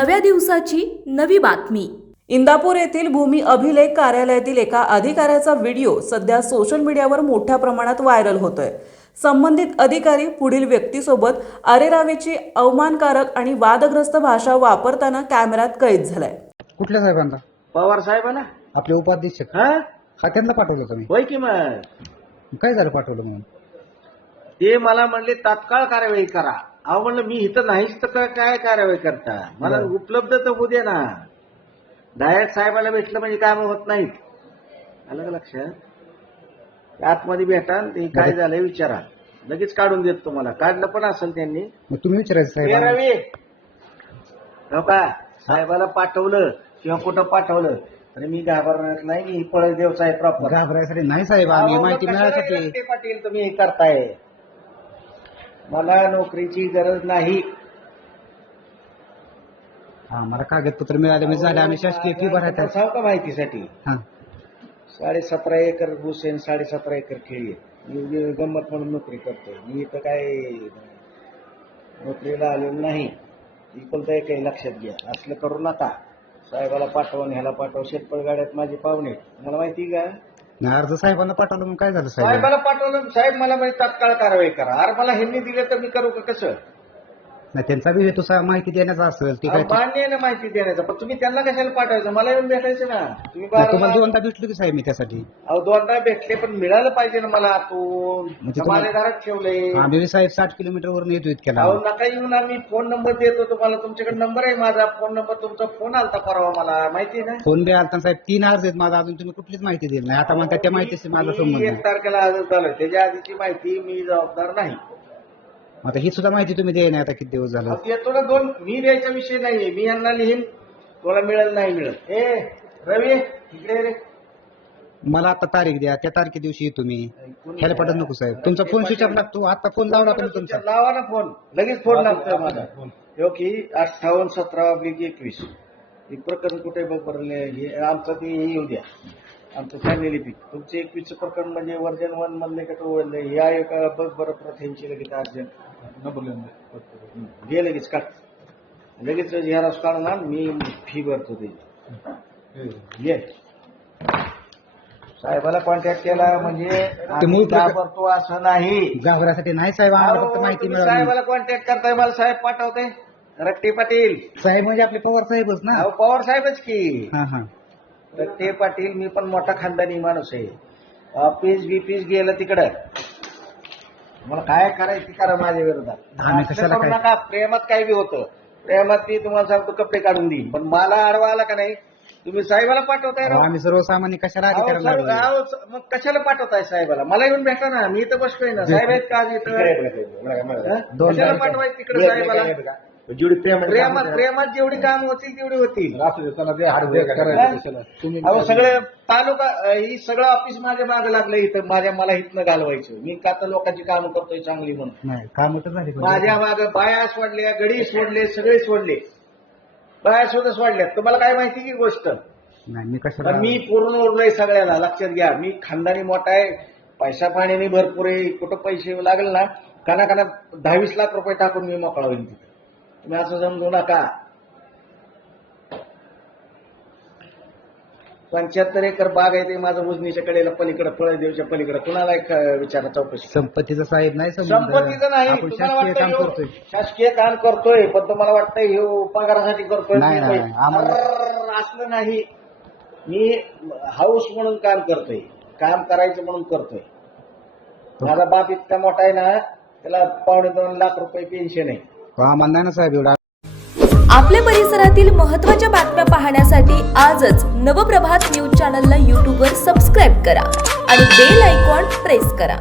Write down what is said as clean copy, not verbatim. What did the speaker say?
नव्या दिवसाची नवी बातमी। इंदापूर येथील भूमी अभिलेख कार्यालयातील एका अधिकाऱ्याचा व्हिडिओ सध्या सोशल मीडियावर मोठ्या प्रमाणात व्हायरल होतोय। संबंधित अधिकारी पुढील व्यक्तीसोबत अरेरावीची अवमानकारक आणि वादग्रस्त भाषा वापरताना कॅमेऱ्यात कैद झालाय। कुठल्या साहेबांना? पवार साहेबांना आपले उपाध्यक्ष खात्यांना पाठवलं तुम्ही? होय की मग काय झालं पाठवलं म्हणून? ते मला म्हणले तात्काळ कारवाई करा। अहो म्हणलं मी इथं नाहीच तर काय कारवाई करता, मला उपलब्ध तर होऊ दे ना। डायरेक्ट साहेबाला भेटलं म्हणजे काम होत नाहीत। आलं का लक्षात? आतमध्ये भेटा, ते काय झालंय विचारा, लगेच काढून देत तुम्हाला। काढलं पण असेल त्यांनी, मग तुम्ही विचारायचं साहेब? रवी हो का साहेबाला पाठवलं किंवा कुठं पाठवलं तरी मी घाबरणार नाही। मी पळदेव साहेब प्रॉपर घाबरायसाठी नाही साहेब, आम्ही माहिती मिळायसाठी। पाटील तुम्ही हे करताय, मला नोकरीची गरज नाही। हा, मला कागदपत्र मिळाले म्हणजे झाले, आम्ही शासकीय फी भरायचं सांग का माहितीसाठी। हा, 17.5 एकर ऊस आहे, 17.5 एकर केळी आहे। मी गंमत म्हणून नोकरी करतोय, मी इथं काय नोकरीला आलेलो नाही। इकडचं एक काही लक्षात घ्या, असलं करू नका। साहेबाला पाठवा, ह्याला पाठवा, शेतपळ गाड्यात माझे पाहुणे, मला माहिती का? नाही अर्ज साहेबांना पाठवलं मग काय झालं साहेब? साहेबाला पाठवलं, साहेब मला म्हणजे तात्काळ कारवाई करा। अरे मला ह्यांनी दिलं तर मी करू का कसं? नाही, त्यांचा बी हेतू माहिती देण्याचा असेल ते काय? मान्य आहे ना माहिती देण्याचा, पण तुम्ही त्यांना कशाला पाठवायचं? मला येऊन भेटायचं ना। तुम्ही तुम्हाला दोनदा भेटलो की साहेब मी त्यासाठी? अहो दोनदा भेटले, पण मिळालं पाहिजे ना मला आतून। म्हणजे माझ्या घरात ठेवले आम्ही साहेब 60 किलोमीटरवरून येतो इतक्याला। अहो नका येऊन, आम्ही फोन नंबर देतो तुम्हाला, तुमच्याकडे नंबर आहे माझा, फोन नंबर तुमचा, फोन आलता परवा मला, माहिती आहे ना? फोन बी आलता साहेब, 3 अर्ज आहेत माझा, अजून तुम्ही कुठलीच माहिती दिली नाही। आता म्हणतात त्या माहितीशी माझा संबंध 1 तारखेला हजर झालं, त्याच्या आधीची माहिती मी जबाबदार नाही। आता ही सुद्धा माहिती तुम्ही द्याय नाही, आता किती दिवस झालं? येतो ना दोन, मी द्यायचा विषय नाहीये, मी यांना लिहीन, तुला मिळेल नाही मिळेल। ए रवी इकडे रे, मला आता तारीख द्या, त्या तारखे दिवशी येतो मी। ह्याला पाठवत नको साहेब, तुमचा फोन स्विच ऑफ लागतो। आता फोन लावला पण तुमचा लावा ना फोन, लगेच फोन लागतोय माझा। की 58/17/21 हे प्रकरण कुठे बघ बरं, आमचं ते येऊ द्या, आमचं फॅमिली पीक। तुमचं 21 प्रकरण म्हणजे वर्जन 1 म्हणले का तो या एका बघ बरं प्रथेंची लगेच अर्जंट घे, लगेच काढ, लगेच झेरॉक्स काढून आण, मी फी भरतो त्याची। ये साहेबाला कॉन्टॅक्ट केला म्हणजे घाबरतो असं नाही। घाबरासाठी नाही साहेब, आम्हाला फक्त माहिती मिळाली। साहेबाला कॉन्टॅक्ट करताय, मला साहेब पाठवते रट्टे पाटील साहेब म्हणजे आपले पवार साहेबच ना? अहो पवार साहेबच की। हा हा, रट्टे पाटील, मी पण मोठा खानदानी माणूस आहे। ऑफिस बिफिस गेलं तिकडं, मला काय करायचं करा माझ्या विरोधात। आम्ही कशाला करू नका, प्रेमात काय बी होतं, प्रेमात मी तुम्हाला सांगतो कपडे काढून देईन, पण मला आडवा आला का नाही, तुम्ही साहेबाला पाठवताय राव। आम्ही सर्वसामान्य कशाला अधिकारी मग कशाला पाठवताय साहेबाला? मला येऊन भेटा ना, मी तर बसतोय ना। साहेब आहेत का आज इथं? कशाला पाठवायचं तिकडे साहेबाला? प्रेमात जेवढी काम होतील तेवढी होतील। अहो सगळे तालुका, ही सगळं ऑफिस माझ्या मागे लागलं इथं, मला इथनं घालवायचं। मी का तर लोकांची काम करतोय चांगली म्हणून। काम तर झाली, माझ्या मागे बाया सोडल्या, गडी सोडले, सगळे सोडले, बाया सुद्धा सोडल्यात। तुम्हाला काय माहिती की गोष्ट? नाही, मी कशाला? मी पूर्ण उरलोय सगळ्याला, लक्षात घ्या। मी खानदानी मोठा आहे, पैसा पाण्याने भरपूर आहे, कुठं पैसे लागले ना काना 10-20 लाख रुपये टाकून मी मोकळा होईल तिथे, तुम्ही असं समजू नका। 75 एकर बाग आहे, ते माझं उजनीच्या कडेला पलीकडे, फळदेवच्या पलीकडे। कुणाला एक विचारा चौकशी। संपत्तीचा साहेब नाही, संपत्तीचं नाही, आपण तुम्हाला शासकीय काम वाटतं करतोय। शासकीय काम करतोय, पण तुम्हाला वाटतं हे पगारासाठी करतोय। नाही, नाही, असलं नाही, मी हाऊस म्हणून काम करतोय, काम करायचं म्हणून करतोय। माझा बाप इतका मोठा आहे ना, त्याला 2.25 लाख रुपये पेन्शन आहे। आम्हाला नाही ना साहेब एवढा। आपल्या परिसरातील महत्त्वाच्या बातम्या पाहण्यासाठी आजच नवप्रभात न्यूज चॅनलला यूट्यूबवर सबस्क्राईब करा आणि बेल आयकॉन प्रेस करा।